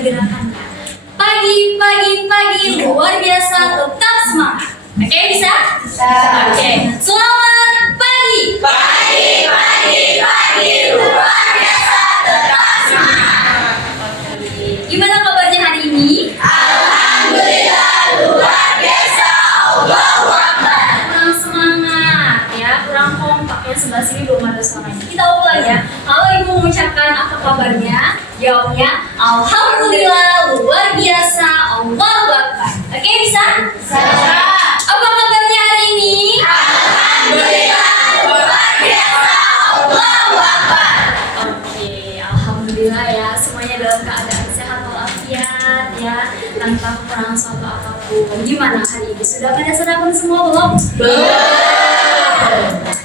gerakannya. Pagi, pagi, pagi, luar biasa, tetap semangat. Oke, bisa? Bisa. Oke, selamat pagi. Pagi, pagi, pagi, luar biasa, tetap semangat. Oke, gimana kabarnya hari ini? Alhamdulillah, luar biasa, Allahu Akbar. Kurang semangat ya, kurang kompak ya, sebelah sini belum ada suaranya. Kita ulang ya. Kalau ibu mengucapkan apa kabarnya, jawabnya Alhamdulillah, luar biasa, Allahu Akbar. Oke, bisa? Bisa. Apa kabarnya hari ini? Alhamdulillah, luar biasa, Allahu Akbar. Oke, alhamdulillah ya, semuanya dalam keadaan sehat walafiat ya, tanpa kekurangan suatu apapun. Gimana hari ini? Sudah pada sarapan semua belum?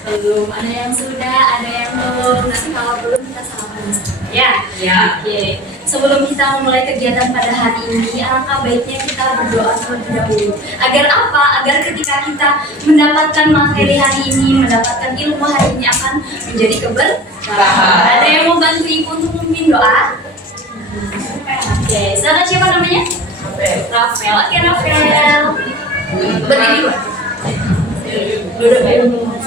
Belum. Ada yang sudah, ada yang belum. Nanti kalau belum kita sarapan bersama. Ya. Ya. Oke. Sebelum kita memulai kegiatan pada hari ini, alangkah baiknya kita berdoa terlebih dahulu. Agar apa? Agar ketika kita mendapatkan materi hari ini, mendapatkan ilmu hari ini akan menjadi keberkahan. Ada yang mau bantu ibu untuk memimpin doa? Oke, sana siapa namanya? Rafael. Oke, Rafael. Berdiri dulu. Duduk ya.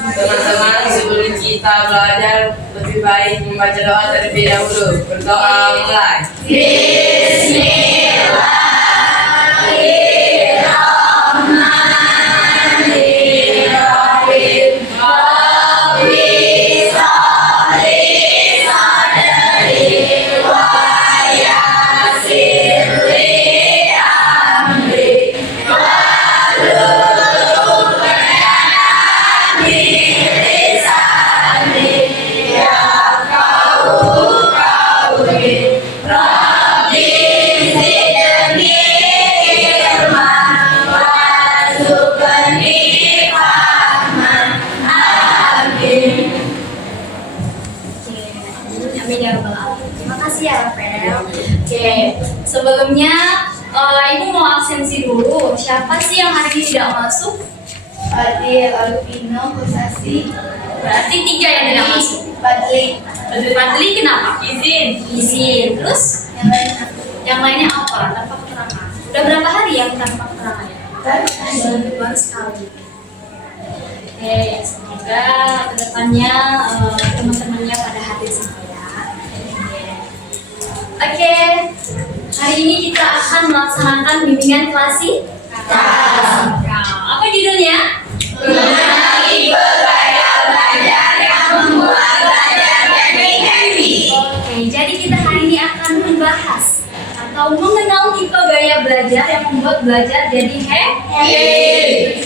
Teman-teman, sebelum kita belajar, lebih baik membaca doa terlebih dahulu. Berdoa mulai. Bismillahirrahmanirrahim. Rabbi sholli sadri wa yassir li amri wahlul 'uqdatam min lisani yafqahu qawli. Rabbi zidni ilman warzuqni fahman. Amin. Oke, amin ya rabbal alamin. Terima kasih ya Rafael. Oke, sebelumnya ibu mau absensi dulu. Siapa sih yang hari ini tidak masuk? Fadil, Alvino, Kusasi, Berarti 3 yang tidak masuk. Fadli. Fadli kenapa? Izin. Terus Yang lain yang lainnya apa? Tanpa keterangan. Udah berapa hari yang tanpa keterangan? Baru sekali. Oke, semoga kedepannya teman-temannya pada hadir semua ya. Oke, hari ini kita akan melaksanakan bimbingan klasikal. Apa judulnya? mengenali bergaya belajar yang membuat belajar jadi happy. Oke, jadi kita hari ini akan membahas atau mengenal tipe gaya belajar yang membuat belajar jadi happy.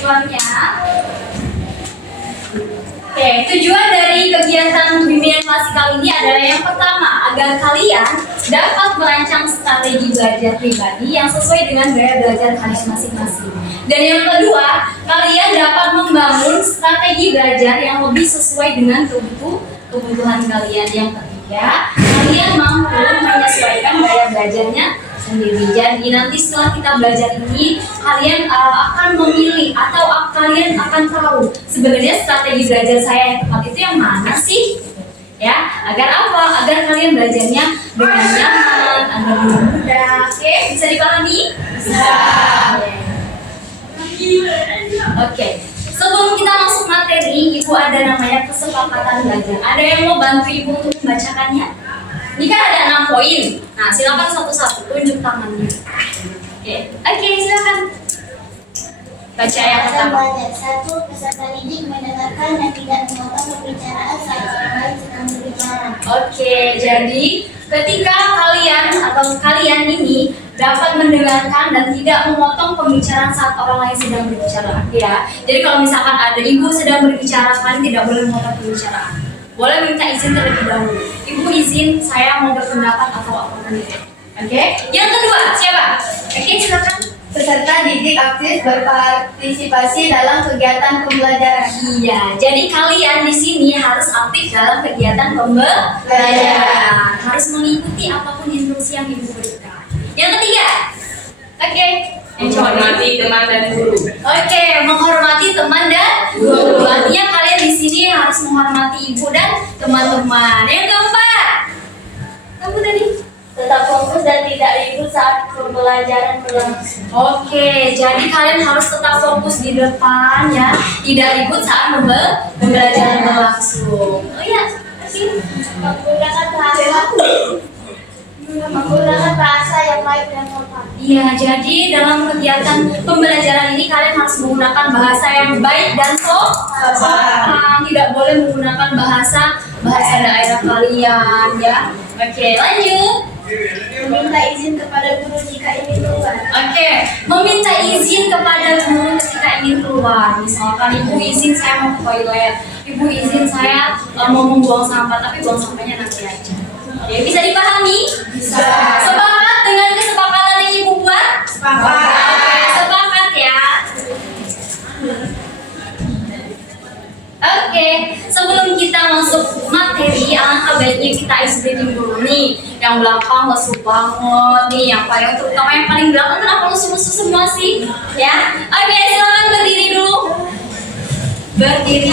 Tujuan dari kegiatan bimbingan klasikal ini adalah yang pertama, agar kalian dapat merancang strategi belajar pribadi yang sesuai dengan gaya belajar kalian masing-masing. Dan yang kedua, kalian dapat membangun strategi belajar yang lebih sesuai dengan kebutuhan kalian. Yang ketiga, kalian mampu menyesuaikan gaya belajarnya sendiri. Jadi nanti setelah kita belajar ini, kalian akan memilih atau kalian akan tahu sebenarnya strategi belajar saya yang tepat itu yang mana sih? Ya, agar apa? Agar kalian belajarnya dengan nyaman, agar mudah. Oke, bisa dipahami? Bisa. Oke. Sebelum kita masuk materi, Ibu ada namanya kesepakatan belajar. Ada yang mau bantu Ibu untuk membacakannya? Ini kan ada 6 poin. Nah, silakan satu-satu tunjuk tangannya. Oke, silakan. Baca yang pertama. Satu, peserta didik mendengarkan dan tidak memotong pembicaraan saat orang lain sedang berbicara. Oke, jadi ketika kalian ini dapat mendengarkan dan tidak memotong pembicaraan saat orang lain sedang berbicara, ya. Jadi kalau misalkan ada ibu sedang berbicara, kalian tidak boleh memotong pembicaraan. Boleh minta izin terlebih dahulu. Ibu izin, saya mau berpendapat atau apapun itu. Oke. Yang kedua, siapa? Oke, silakan. Peserta didik aktif berpartisipasi dalam kegiatan pembelajaran. Iya, jadi kalian di sini harus aktif dalam kegiatan pembelajaran. Harus mengikuti apapun instruksi yang ibu berikan. Yang ketiga, oke, Menghormati teman dan guru. Oke, menghormati teman dan guru. Artinya kalian di sini harus menghormati ibu dan teman-teman. Yang keempat, kamu tadi? Tetap fokus dan tidak ribut saat pembelajaran berlangsung. Oke, jadi kalian harus tetap fokus di depan ya, tidak ribut saat pembelajaran berlangsung. Oh iya, Menggunakan bahasa yang baik dan sopan. iya. Jadi dalam kegiatan pembelajaran ini kalian harus menggunakan bahasa yang baik dan sopan. Tidak boleh menggunakan bahasa daerah kalian ya. Oke, lanjut. Meminta izin kepada guru jika ingin keluar. Oke, meminta izin kepada guru ketika ingin keluar. Misalkan ibu izin saya mau ke toilet, ibu izin saya mau membuang sampah, tapi buang sampahnya nanti aja. Oke, bisa dipahami? Bisa. Sepakat dengan kesepakatan yang ibu buat? Sepakat. Oke, sepakat ya. Oke, sebelum kita masuk materi, alangkah baiknya kita ice breaking dulu nih. Yang belakang lesu banget nih, yang paling terutama yang paling belakang kenapa lesu-lesu semua sih? Ya, oke, silakan berdiri dulu. Berdiri.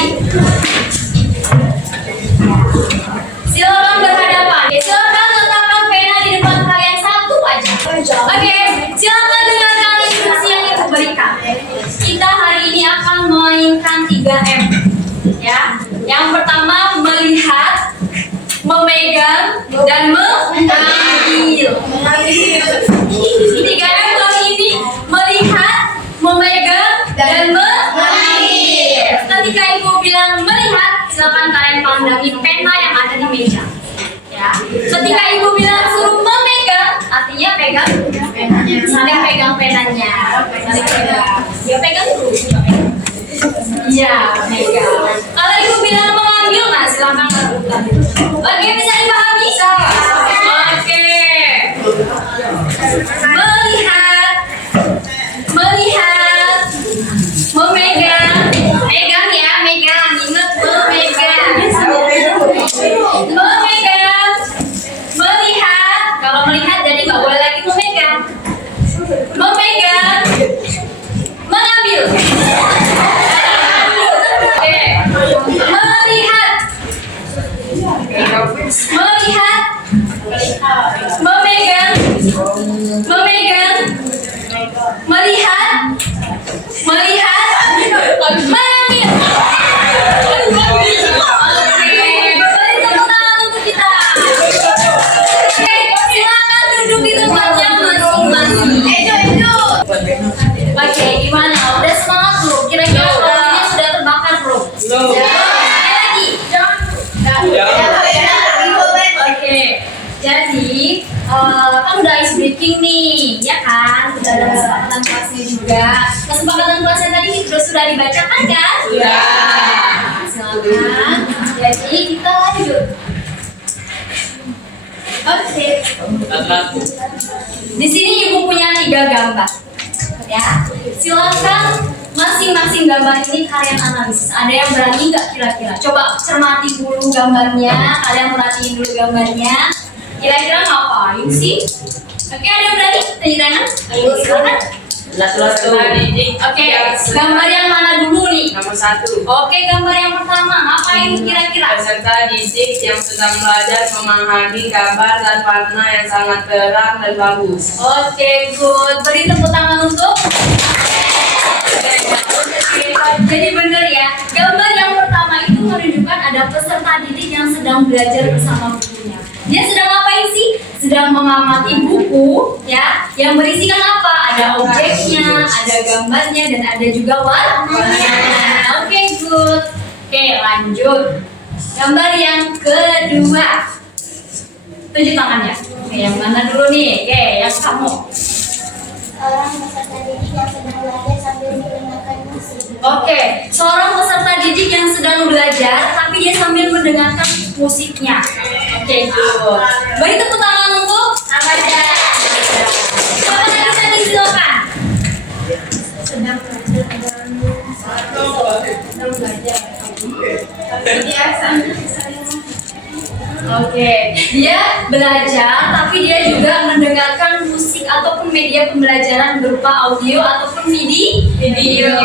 Silakan berhadapan. Silakan letakkan pena di depan kalian satu aja. Oke, silakan dengarkan instruksi yang ibu berikan. Kita hari ini akan memainkan 3M. Ya, yang pertama melihat, memegang, dan mengambil. 3M kali ini melihat, memegang, dan mengambil. Ketika ibu bilang melihat, silakan kalian pandangi pena yang ada di meja. Ya, ketika ibu bilang suruh memegang, artinya pegang penanya. Saling pegang penanya. Saling pegang. Ya pegang dulu. Iya, pegang. Kalau ibu bilang mengambil, nah silakan lakukan. Oke, bisa dipahami? Bisa. Oke. Melihat, melihat, memegang, megang ya, megang. Ingat memegang. Memegang, melihat. Kalau melihat jadi nggak boleh lagi memegang. Memegang, mengambil. Oke. Melihat, melihat, memegang, memegang, melihat, melihat, mengambil. Oke, beri tepuk tangan untuk kita. Oke, silakan duduk di tempatnya masing-masing. Oke, gimana? Udah semangat belum? Kira-kira rotinya sudah terbakar belum? Lagi. Oke, jadi kan udah ice breaking nih, ya kan? Udah ada kesepakatan kelasnya juga. Kesepakatan kelasnya tadi sudah dibacakan kan? Iya. Silakan. Jadi kita lanjut. Oke. Di sini ibu punya 3 gambar. Ya, silakan masing-masing gambar ini kalian analisis. Ada yang berani nggak kira-kira? Coba cermati dulu gambarnya, kalian perhatiin dulu gambarnya. Kira-kira ngapain sih? Oke, ada yang berani? Tanya tangan. Ayo, silakan. Oke, gambar yang mana dulu nih? Nomor 1. Oke, gambar yang pertama. Ngapain kira-kira? Peserta didik yang sedang belajar memahami gambar dan warna yang sangat terang dan bagus. Oke, good. Beri tepuk tangan untuk. Jadi benar ya, gambar yang pertama itu menunjukkan ada peserta didik yang sedang belajar bersama gurunya. Dia sedang ngapain sih? Sedang mengamati buku ya, yang berisikan apa? Ada objeknya, ada gambarnya, dan ada juga warnanya. Oke, good. Oke, lanjut. Gambar yang kedua. Tunjuk tangannya. Oke, yang mana dulu nih? Oke, yang kamu. Seorang peserta didik yang sedang belajar sambil mendengarkan musik. Oke, seorang peserta didik yang sedang belajar tapi dia sambil mendengarkan musiknya. Oke, good. Beri tepuk tangan untuk Amaja. Siapa yang tadi silakan. Sedang belajar. Oke, dia belajar tapi dia juga mendengarkan musik ataupun media pembelajaran berupa audio ataupun video.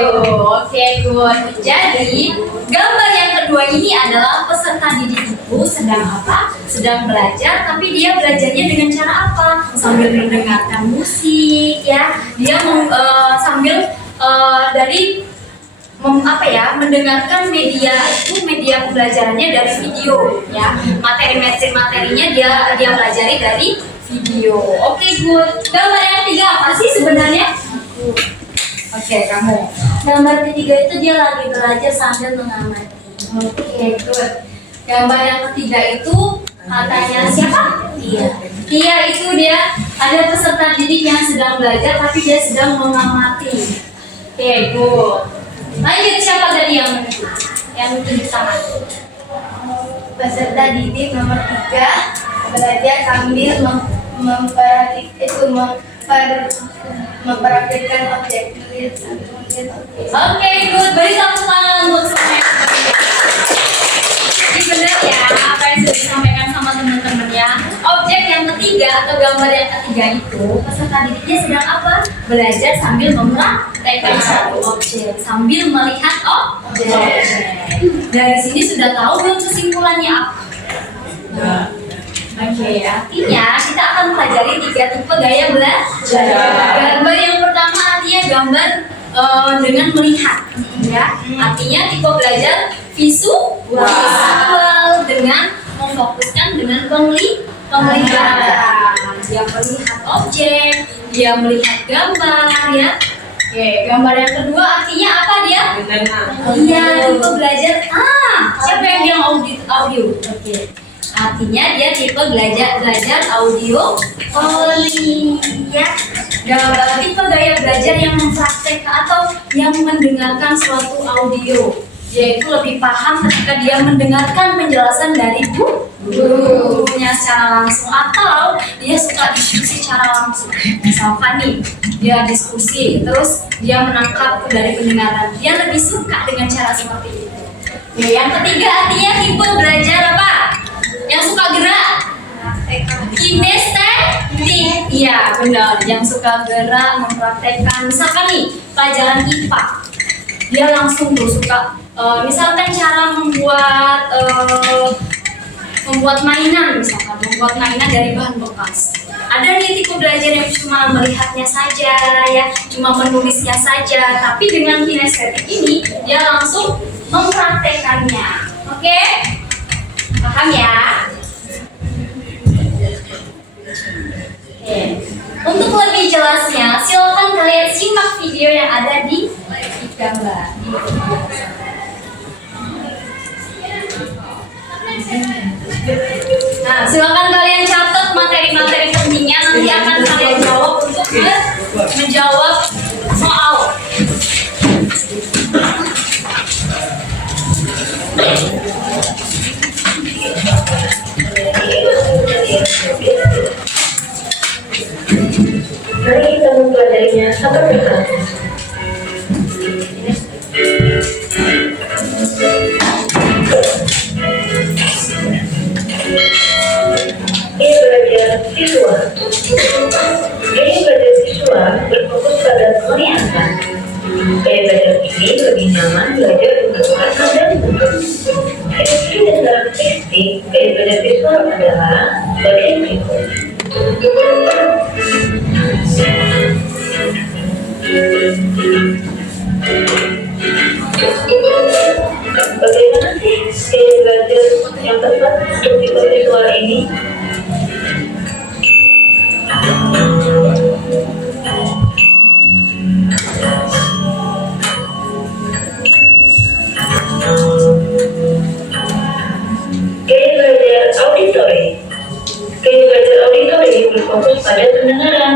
Oke, good. Jadi, gambar yang kedua ini adalah peserta didik itu sedang apa? Sedang belajar, tapi dia belajarnya dengan cara apa? Sambil mendengarkan musik, ya. Dia sambil dari mendengarkan media pembelajarannya dari video, ya. Materi-materinya dia pelajari dari video. Oke, good. Gambar yang ketiga apa sih sebenarnya? Oke, kamu. Gambar ketiga itu dia lagi belajar sambil mengamati. Oke, good. Gambar yang ketiga itu katanya siapa? Tia itu dia ada peserta didik yang sedang belajar tapi dia sedang mengamati. Oke, good. Lanjut, siapa tadi yang tunjuk tangan? Peserta didik nomor 3 belajar sambil mempraktikkan objek. Oke, good. Beri tepuk tangan untuk semuanya. Jadi benar ya apa yang sudah disampaikan sama teman-temannya. Objek yang ketiga atau gambar yang ketiga itu peserta didiknya sedang apa? Belajar sambil mempraktekkan satu objek, sambil melihat objek. Dari sini sudah tahu belum kesimpulannya apa? Oke, artinya kita akan pelajari 3 tipe gaya belajar. Gambar yang pertama artinya gambar dengan melihat, ya. Artinya tipe belajar visual dengan memfokuskan dengan pemeliharaan. Dia melihat objek, dia melihat gambar, ya. Oke, gambar yang kedua artinya apa dia? Iya, tipe belajar. Siapa yang bilang audio? Oke. Artinya dia tipe belajar audio only, ya. Tipe gaya belajar yang mempraktekkan atau yang mendengarkan suatu audio, yaitu lebih paham ketika dia mendengarkan penjelasan dari gurunya secara langsung, atau dia suka diskusi secara langsung. Misalkan nih, dia diskusi terus dia menangkap dari pendengaran, dia lebih suka dengan cara seperti itu. Ya, yang ketiga artinya tipe belajar apa? Yang suka gerak, kinestetik. Iya, benar. Yang suka gerak, mempraktekkan. Misalkan nih, pelajaran IPA, dia langsung tuh suka, misalkan cara membuat mainan, misalkan membuat mainan dari bahan bekas. Ada nih tipe belajar yang cuma melihatnya saja, ya, cuma menulisnya saja, tapi dengan kinestetik ini dia langsung mempraktekannya. Oke? Paham ya? Oke. Untuk lebih jelasnya, silakan kalian simak video yang ada di gambar. Nah, silakan kalian catat materi-materi pentingnya, nanti akan kalian jawab untuk menjawab soal. Mari kita mempelajarinya satu persatu. Ini belajar siswa. Berfokus pada penglihatan. Gaya belajar ini lebih nyaman belajar menggunakan dan bentuk. Fungsi dan karakteristik gaya belajar visual adalah bagian berikut. Bagaimana sih gaya belajar yang tepat untuk tipe visual ini? Gaya belajar auditory. Gaya belajar auditory berfokus pada pendengaran.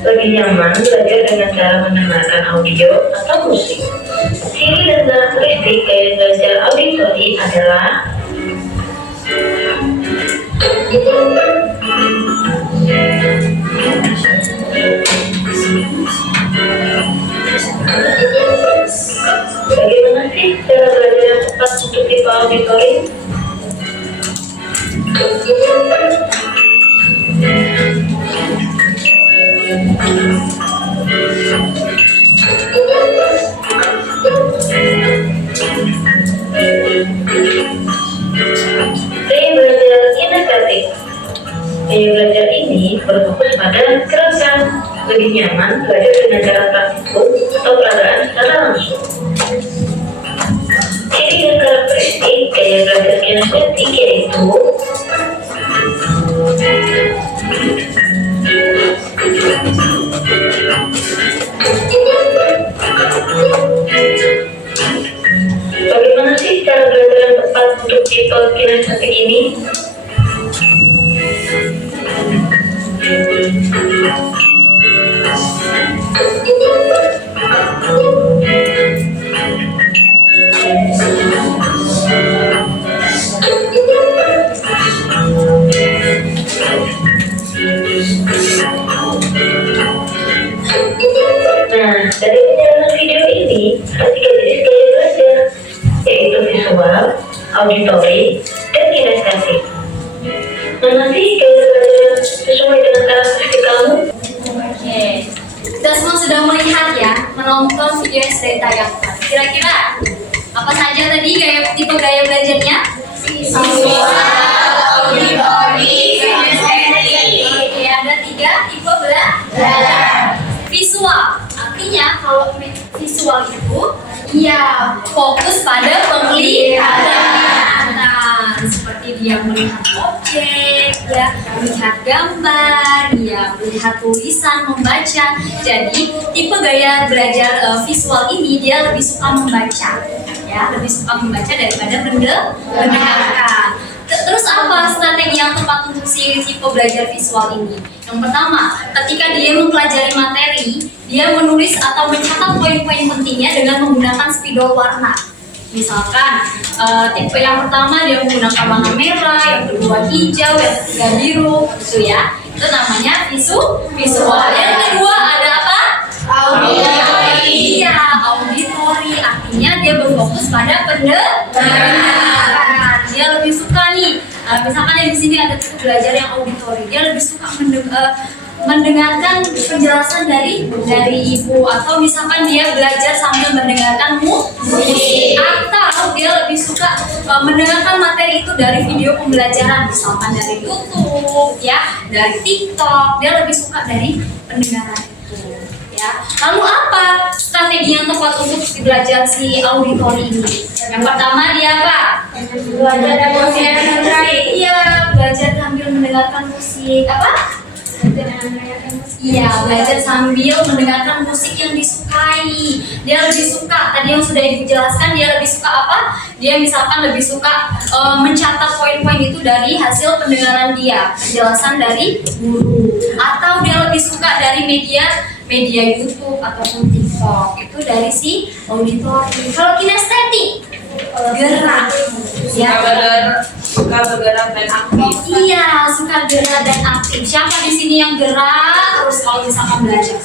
Lebih nyaman belajar dengan cara mendengarkan audio atau musik. Ciri dan karakteristik gaya belajar auditory adalah bagaimana sih cara belajar yang tepat untuk tipe auditory? dan kerasa lebih nyaman belajar dengan cara praktikum atau peragaan secara langsung. Ciri dan karakteristik gaya belajar kinestetik yaitu bagaimana sih cara belajar yang tepat untuk tipe kinestetik ini? Nah, dari penjelasan video ini, ada 3 jenis gaya belajar, yaitu visual, auditory, dan kinestetik. Mana sih gaya belajar yang sesuai dengan karakteristik kamu? Oke, kita semua sudah melihat ya, menonton video yang sudah ditayangkan. Kira-kira apa saja tadi tipe gaya belajarnya? Visual, auditory, kinestetik. Oke, ada 3 tipe belajar. Visual, artinya kalau visual itu ia fokus pada penglihatan. Seperti dia melihat objek, ya, melihat gambar, ya, melihat tulisan, membaca. Jadi tipe gaya belajar visual ini dia lebih suka membaca, ya, lebih suka membaca daripada mendengarkan. Terus apa strategi yang tepat untuk si tipe belajar visual ini? Yang pertama, ketika dia mempelajari materi, dia menulis atau mencatat poin-poin pentingnya dengan menggunakan spidol warna. Misalkan tipe yang pertama dia menggunakan warna merah, yang kedua hijau, yang ketiga biru, gitu ya. Itu namanya visual. Yang kedua ada apa? Auditory. Iya, auditory artinya dia berfokus pada pendengaran. Dia lebih suka nih, misalkan di sini ada tipe belajar yang auditory, dia lebih suka mendengarkan penjelasan dari ibu, atau misalkan dia belajar sambil mendengarkan musik, atau dia lebih suka mendengarkan materi itu dari video pembelajaran, misalkan dari YouTube, ya, dari TikTok. Dia lebih suka dari pendengaran itu, ya. Lalu apa strategi yang tepat untuk belajar si auditory ini? Yang pertama dia apa? Belajar konsentrasi. Iya, belajar sambil mendengarkan musik. Apa? Iya, belajar sambil mendengarkan musik yang disukai. Dia lebih suka, tadi yang sudah Ibu jelaskan, dia lebih suka apa? Dia misalkan lebih suka mencatat poin-poin itu dari hasil pendengaran dia, penjelasan dari guru. Atau dia lebih suka dari media YouTube ataupun TikTok. Itu dari si auditory. Kalau kinestetik, gerak. Ya, Suka bergerak dan aktif. iya, suka gerak dan aktif. Siapa di sini yang gerak terus kalau misalkan belajar?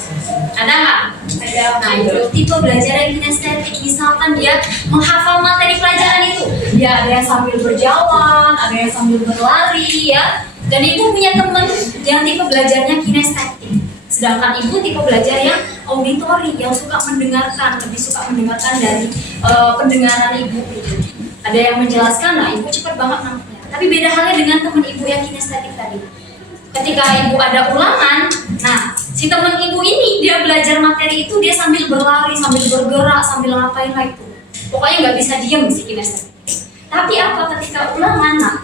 Ada nggak? Ada. Nah, itu tipe belajar yang kinestetik. Misalkan dia menghafal materi pelajaran itu, dia ada yang sambil berjalan, ada yang sambil berlari, ya. Dan Ibu punya teman yang tipe belajarnya kinestetik. Sedangkan Ibu tipe belajar yang auditory, yang suka mendengarkan, lebih suka mendengarkan dari pendengaran Ibu gitu. Ada yang menjelaskan, nah Ibu cepat banget nangkepnya. Tapi beda halnya dengan teman Ibu yang kinestetik tadi. Ketika Ibu ada ulangan, nah si teman Ibu ini dia belajar materi itu dia sambil berlari, sambil bergerak, sambil ngapain lah itu. Pokoknya nggak bisa diem si kinestetik. Tapi apa ketika ulangan, nah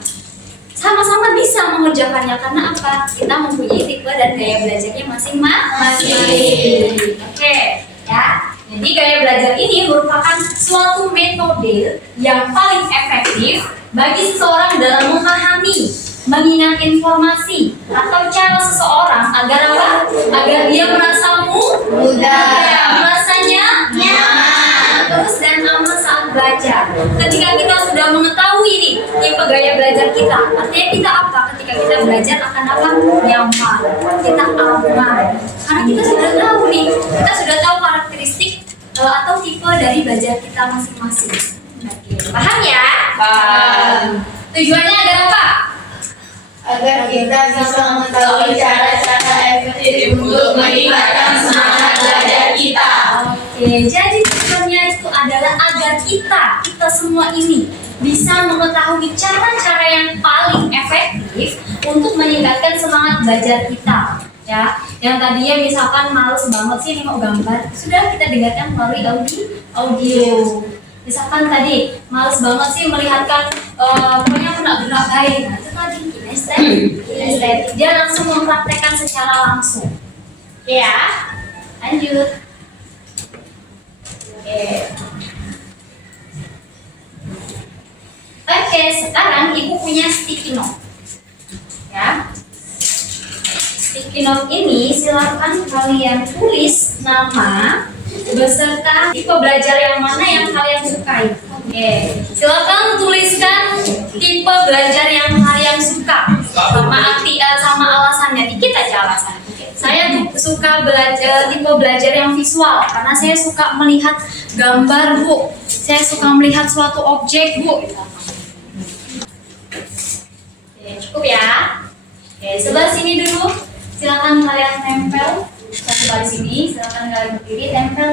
sama-sama bisa mengerjakannya karena apa? Kita mempunyai tipe dan gaya belajarnya masing-masing. Oke, ya. Jadi gaya belajar ini merupakan suatu metode yang paling efektif bagi seseorang dalam memahami, mengingat informasi atau cara seseorang agar apa? Agar dia merasa Mudah. merasanya nyaman, terus dan aman saat belajar. Ketika kita sudah mengetahui nih tipe gaya belajar kita, artinya kita apa? Ketika kita belajar akan apa? Nyaman, kita aman. Karena kita sudah tahu nih, kita sudah tahu karakteristik atau tipe dari belajar kita masing-masing. Oke, paham ya? Paham. Tujuannya agar apa? Agar kita bisa mengetahui cara-cara efektif untuk meningkatkan semangat belajar kita. Oke, jadi tujuannya itu adalah agar kita semua ini bisa mengetahui cara-cara yang paling efektif untuk meningkatkan semangat belajar kita. ya. Yang tadinya misalkan males banget sih nengok gambar, sudah kita dengarkan melalui audio. Misalkan tadi males banget sih melihatkan pokoknya gerak-gerak baik, nah, itu tadi kinestetik. Dia langsung mempraktekkan secara langsung. Oke ya, lanjut. Oke, sekarang ibu punya sticky note. Ya. Sticky note ini silakan kalian tulis nama beserta tipe belajar yang mana yang kalian sukai. Oke, silakan tuliskan tipe belajar yang kalian suka sama alasannya. Dikit aja alasan. Saya suka belajar tipe belajar yang visual karena saya suka melihat gambar, Bu. Saya suka melihat suatu objek, Bu. Oke, cukup ya. Oke, sebelah sini dulu. Silakan kalian tempel satu kali sini. Silakan kalian berdiri, tempel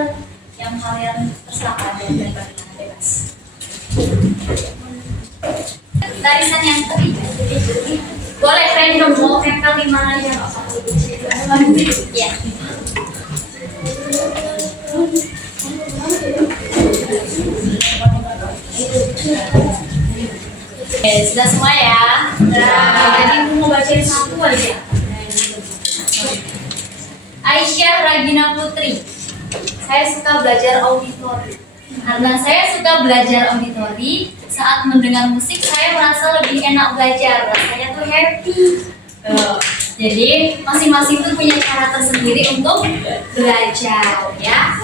yang kalian terserah dan bebas. Barisan yang ketiga. Boleh random mau tempel di mana aja. Ya. Oke, sudah semua ya. Jadi aku mau bacain satu aja. Aisyah Ragina Putri. Saya suka belajar auditori. Karena saya suka belajar auditori, saat mendengar musik saya merasa lebih enak belajar. Rasanya tuh happy. Jadi masing-masing tuh punya cara tersendiri untuk belajar, ya.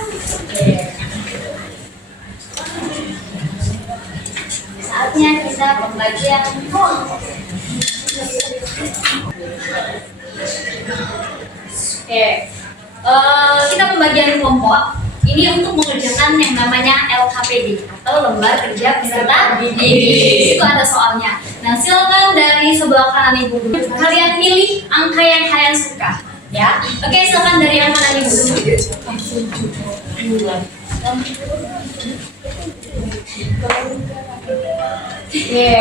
Saatnya kita pembagian kelompok. Kita pembagian kelompok ini untuk mengerjakan yang namanya LKPD atau lembar kerja peserta didik. Itu ada soalnya. Nah, silakan dari sebelah kanan ibu dulu. Kalian pilih angka yang kalian suka, ya. Oke, silakan dari yang kanan ibu dulu.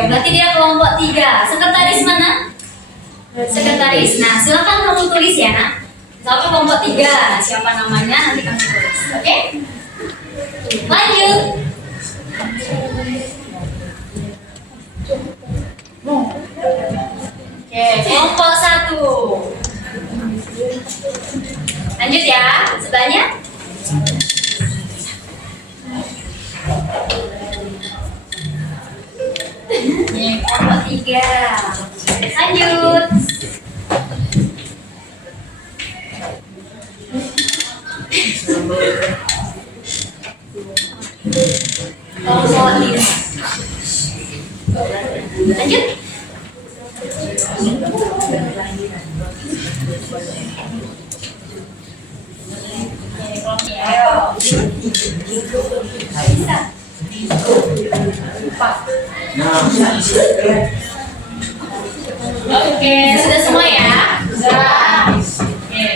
Berarti dia kelompok 3. Sekretaris mana? Sekretaris. Nah, silakan kamu tulis ya, Nak. Sampai kelompok 3. Siapa namanya nanti kamu tulis. Oke? Lanjut. Oke, kelompok 1. Lanjut ya, sebelahnya. Ini kelompok 3. Lanjut. Kelompok 5. Lanjut. Oke, sudah semua ya? Sudah. Oke.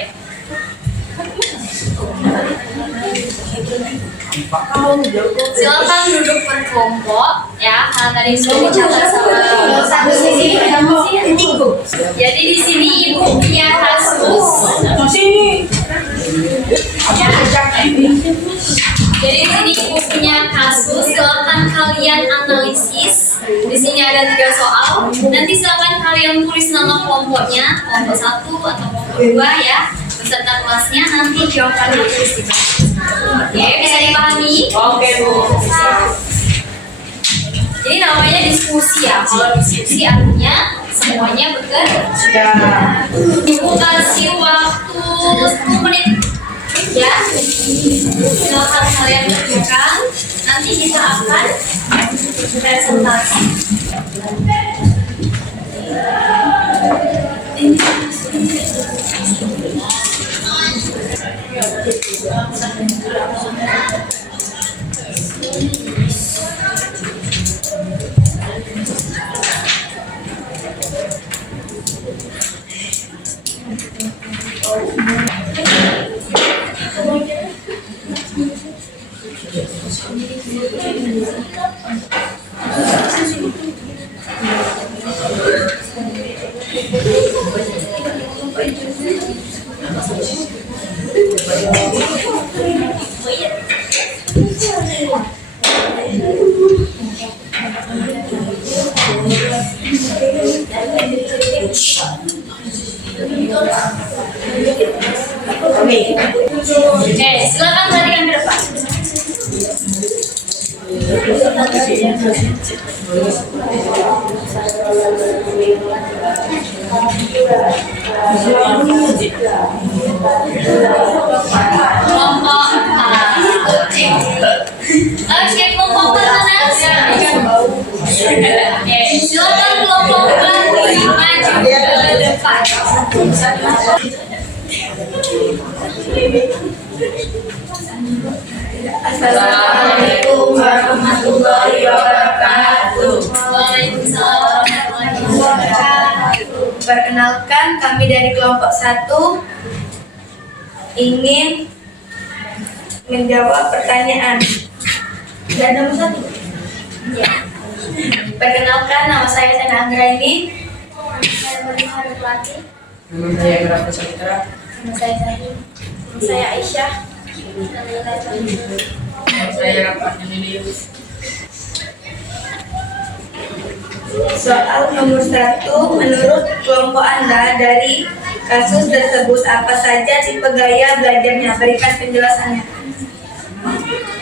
Silakan duduk per kelompok ya, karena tadi sudah dicatat sama satu sisi. Jadi di sini ibu punya kasus. Ya. Jadi di sini ibu punya kasus. Silakan kalian analisis. Di sini ada 3 soal. Nanti silakan kalian tulis nama kelompoknya, kelompok 1 atau kelompok 2 ya, beserta kelasnya. Nanti jawabannya tulis di bawah. Oke, bisa dipahami? Oke, Bu. Jadi namanya diskusi ya. Kalau diskusi artinya semuanya bekerja. Ibu kasih waktu 10 menit ya. Silakan kalian kerjakan. Nanti kita akan presentasi. Oke, silakan larikan ke depan. Kelompok Oke, kelompok mana? Oke, silakan kelompok maju ke depan. Assalamualaikum warahmatullahi wabarakatuh. Waalaikumsalam warahmatullahi wabarakatuh. Perkenalkan, kami dari kelompok 1 ingin menjawab pertanyaan. Dan nomor 1. Ya. Perkenalkan, nama saya Sena Anggraini. Saya Maria Harulati. Nama saya Rafa Saputra. Nama saya Zahid. Nama saya Aisyah. Nama saya Rafa Ninius. Soal nomor 1, menurut kelompok Anda dari kasus tersebut apa saja tipe gaya belajarnya? Berikan penjelasannya.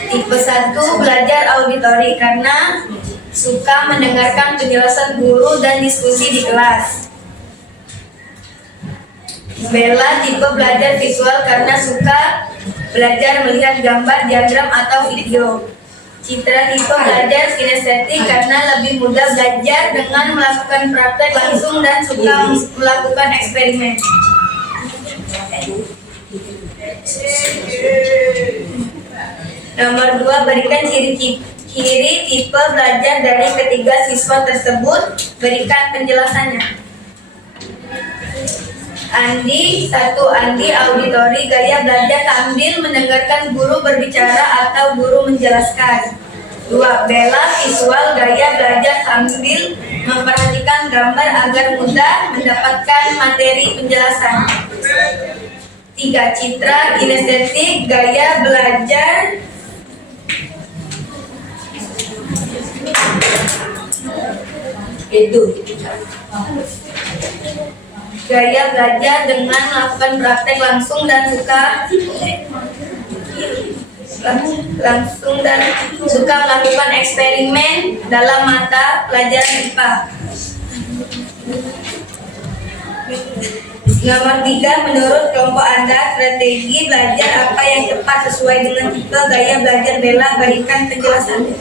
Tipe 1, belajar auditori karena suka mendengarkan penjelasan guru dan diskusi di kelas. Bella tipe belajar visual karena suka belajar melihat gambar, diagram, atau video. Citra tipe belajar kinestetik karena lebih mudah belajar dengan melakukan praktek langsung dan suka melakukan eksperimen. Nomor 2, berikan ciri tipe belajar dari ketiga siswa tersebut. Berikan penjelasannya. Andi auditori, gaya belajar sambil mendengarkan guru berbicara atau guru menjelaskan. 2, Bella visual, gaya belajar sambil memperhatikan gambar agar mudah mendapatkan materi penjelasan. 3, Citra kinestetik, gaya belajar gaya belajar dengan melakukan praktek langsung dan suka melakukan eksperimen dalam mata pelajaran IPA. Nomor 3, menurut kelompok Anda strategi belajar apa yang tepat sesuai dengan tipe gaya belajar Bella? Berikan penjelasannya.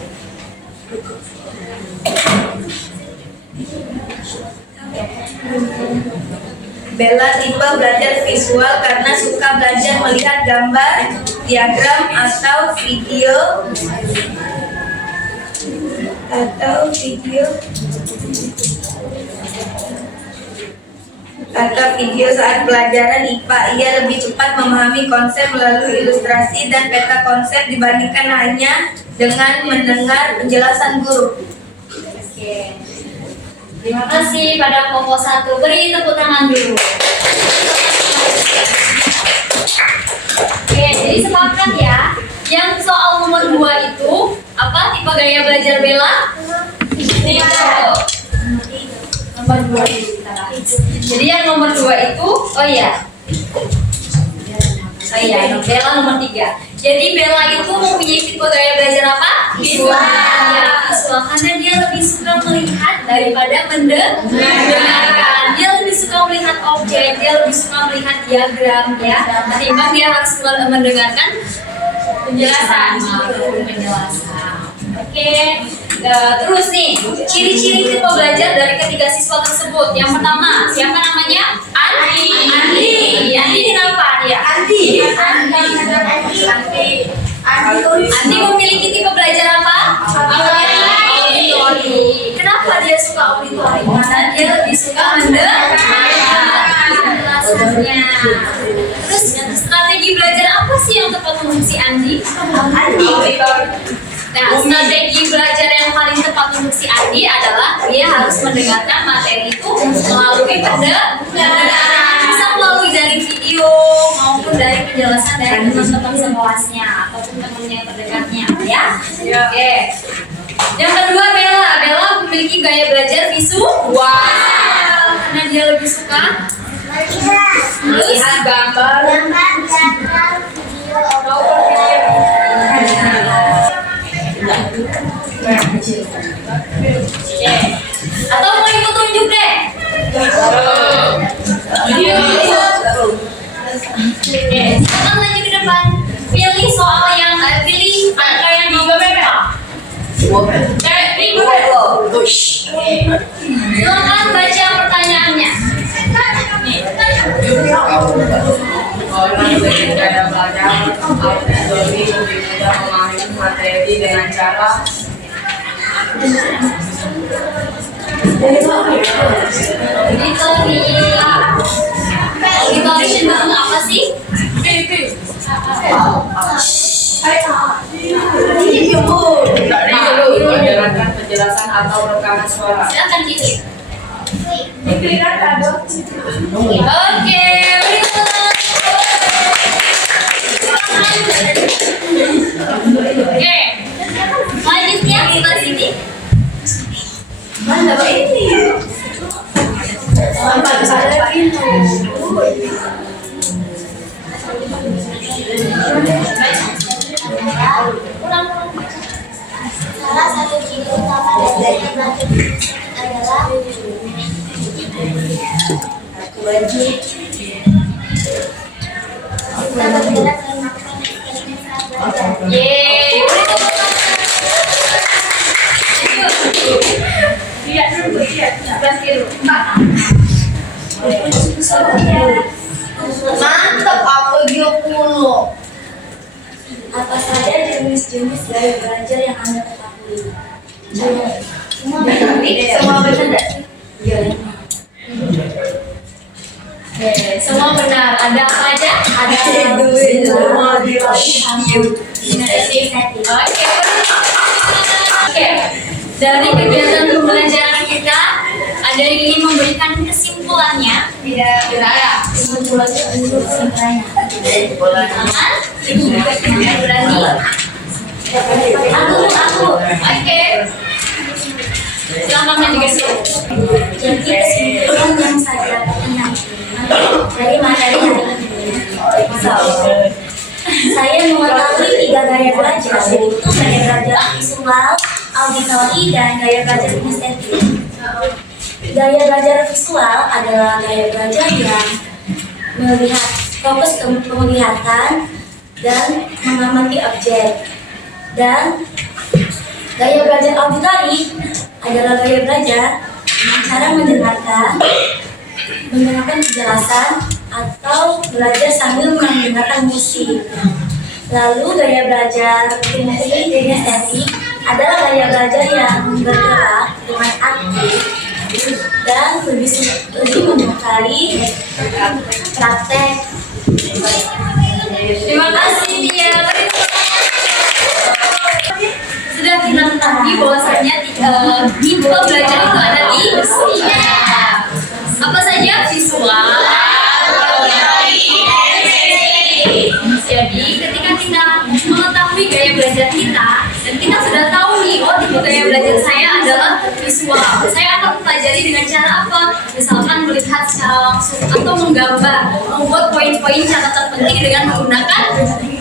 Bella tipe belajar visual karena suka belajar melihat gambar, diagram, atau video saat pelajaran IPA. Ia lebih cepat memahami konsep melalui ilustrasi dan peta konsep dibandingkan hanya dengan mendengar penjelasan guru. Oke. Terima kasih pada kelompok 1. Beri tepuk tangan dulu. Oke, jadi sepakat ya. Yang soal nomor 2 itu apa tipe gaya belajar Bella? Nomor 2 itu kita bahas. Jadi yang nomor 2 itu, Bella nomor 3. Jadi Bella itu mempunyai tipe gaya belajar apa? Visual. Ya, visual karena dia lebih suka melihat daripada mendengarkan. Dia lebih suka melihat objek, dia lebih suka melihat diagram ya. Ketimbang dia harus mendengarkan penjelasan. Oke. Terus nih, ciri-ciri tipe belajar dari ketiga siswa tersebut. Yang pertama, siapa namanya? Andi kenapa dia? Andi memiliki tipe belajar apa? Auditori. Kenapa dia suka auditori? Karena dia lebih suka mendengarkan penjelasannya. Terus strategi belajar apa sih yang tepat untuk si Andi? Nah, strategi belajar yang paling tepat untuk si Andi adalah dia harus mendengarkan materi itu melalui pendengaran. Bisa melalui dari video, maupun dari penjelasan dari teman-teman sekelasnya ataupun temannya yang terdekatnya, ya. Oke. Yang kedua, Bella memiliki gaya belajar visual. Karena dia lebih suka Melihat gambar. Atau mau ikut tunjuk deh? Silakan maju ke depan. Pilih soal yang pilih angka yang nomor berapa? Silakan baca pertanyaannya. Orang dengan gaya belajar auditori lebih mudah memahami materi dengan cara Auditory itu apa sih? mendengarkan penjelasan atau rekaman suara. Silakan pilih. Oke, Oke, selanjutnya sebelah sini. Salah satu ciri utama dari belajar adalah kita bergerak dan melakukan eksperimen saat belajar. Yeay. Mantap, apa dia kulo? Apa saja jenis-jenis gaya belajar yang Anda ketahui? Semua benar. Oke, semua benar. Ada apa aja? Ada Oke. Dari kegiatan pembelajaran kita, ada yang ingin memberikan kesimpulannya? Tidak ada. Kesimpulannya. Berani. Aku. Oke. Silakan mendikasi. Jadi kesimpulan yang saya dapatkan dari materi hari ini, saya mengetahui 3 gaya belajar, yaitu gaya belajar visual, auditori, dan gaya belajar kinestetik. Gaya belajar visual adalah gaya belajar yang melihat fokus ke penglihatan dan mengamati objek. Dan gaya belajar auditori adalah gaya belajar dengan cara mendengarkan penjelasan atau belajar sambil mendengarkan musik. Lalu gaya belajar kinestetik adalah gaya belajar yang bergerak dengan aktif dan lebih menyukai praktek. Terima kasih dia. Sudah kita ketahui bahwasanya tipe belajar itu ada tiga. Apa saja? Visual. Jadi ketika kita mengetahui gaya belajar kita dan kita sudah tahu nih, oh tipe gaya belajar saya adalah visual. Saya akan mempelajari dengan cara apa? Misalkan melihat secara langsung atau menggambar, membuat poin-poin catatan penting dengan menggunakan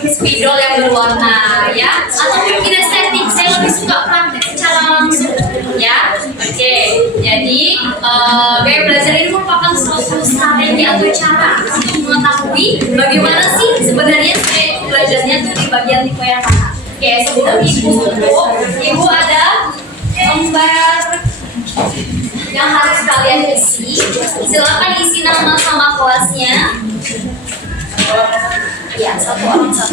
spidol yang berwarna, ya. Ataupun kinestetik, saya lebih suka praktek secara langsung, ya. Oke, jadi gaya belajar ini merupakan suatu strategi atau cara untuk mengetahui bagaimana sih sebenarnya saya itu belajarnya tuh di bagian tipe yang mana. Oke, sebelum ibu ada gambar yang harus kalian isi. Silakan isi nama sama kelasnya. Ya, satu orang satu.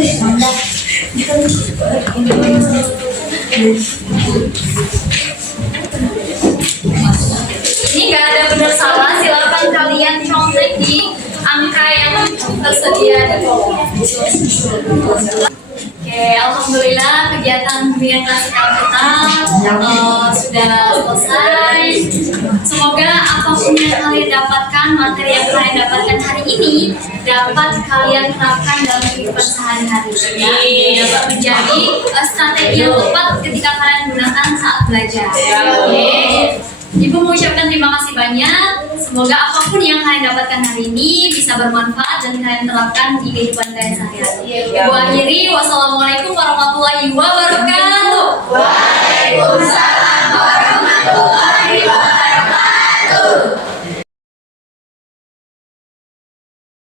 Ini nggak ada benar salah. Silakan kalian contek di angka yang tersedia di kolom. Oke. Oke, alhamdulillah kegiatan bimbingan klasikal kita sudah selesai. Semoga apapun yang kalian dapatkan, materi yang kalian dapatkan hari ini dapat kalian terapkan dalam kehidupan sehari-hari. Ya, dapat menjadi strategi yang tepat ketika kalian gunakan saat belajar. Oke. Ibu mengucapkan terima kasih banyak. Semoga apapun yang kalian dapatkan hari ini bisa bermanfaat dan kalian terapkan di kehidupan kalian sehari-hari. Ibu akhiri, wassalamualaikum warahmatullahi wabarakatuh. Waalaikumsalam.